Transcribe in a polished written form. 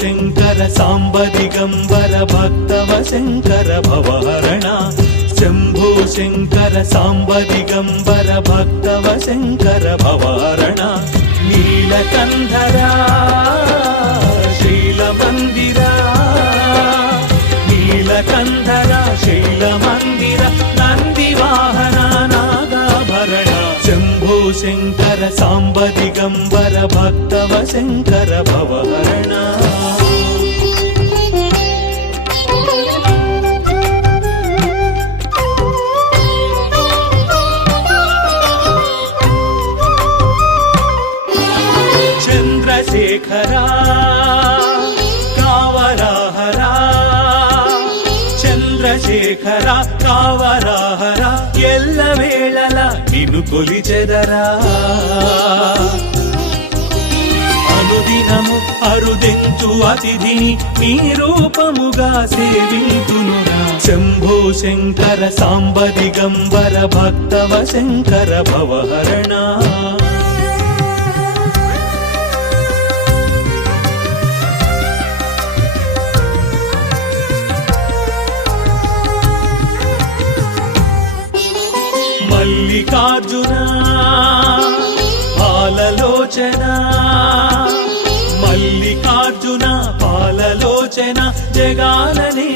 Shankar Samba Digambar भक्तवशङ्कर भवहरण Shambho Shankar Samba Digambar भक्तवशङ्कर भवहरण नीलकन्धरा शैलमन्दिरा नीलकन्धरा शैलमन्दिर नन्दिवाहन नागाभरण Shambho Shankar Samba Digambar भक्तवशङ्कर भवहरण Chandrashekhara कावराहरा Chandrashekhara कावराहरा एल्ल वेळल निन्नु कोलिचेदरा अनुदिनमु अरुदेच्चु अतिथिनि नी रूपमुगा सेविंतुनुरा Shambho Shankar Samba Digambar भक्तवशङ्कर भवहरण Mallikarjun पाललोचन Mallikarjun पाललोचन जगालने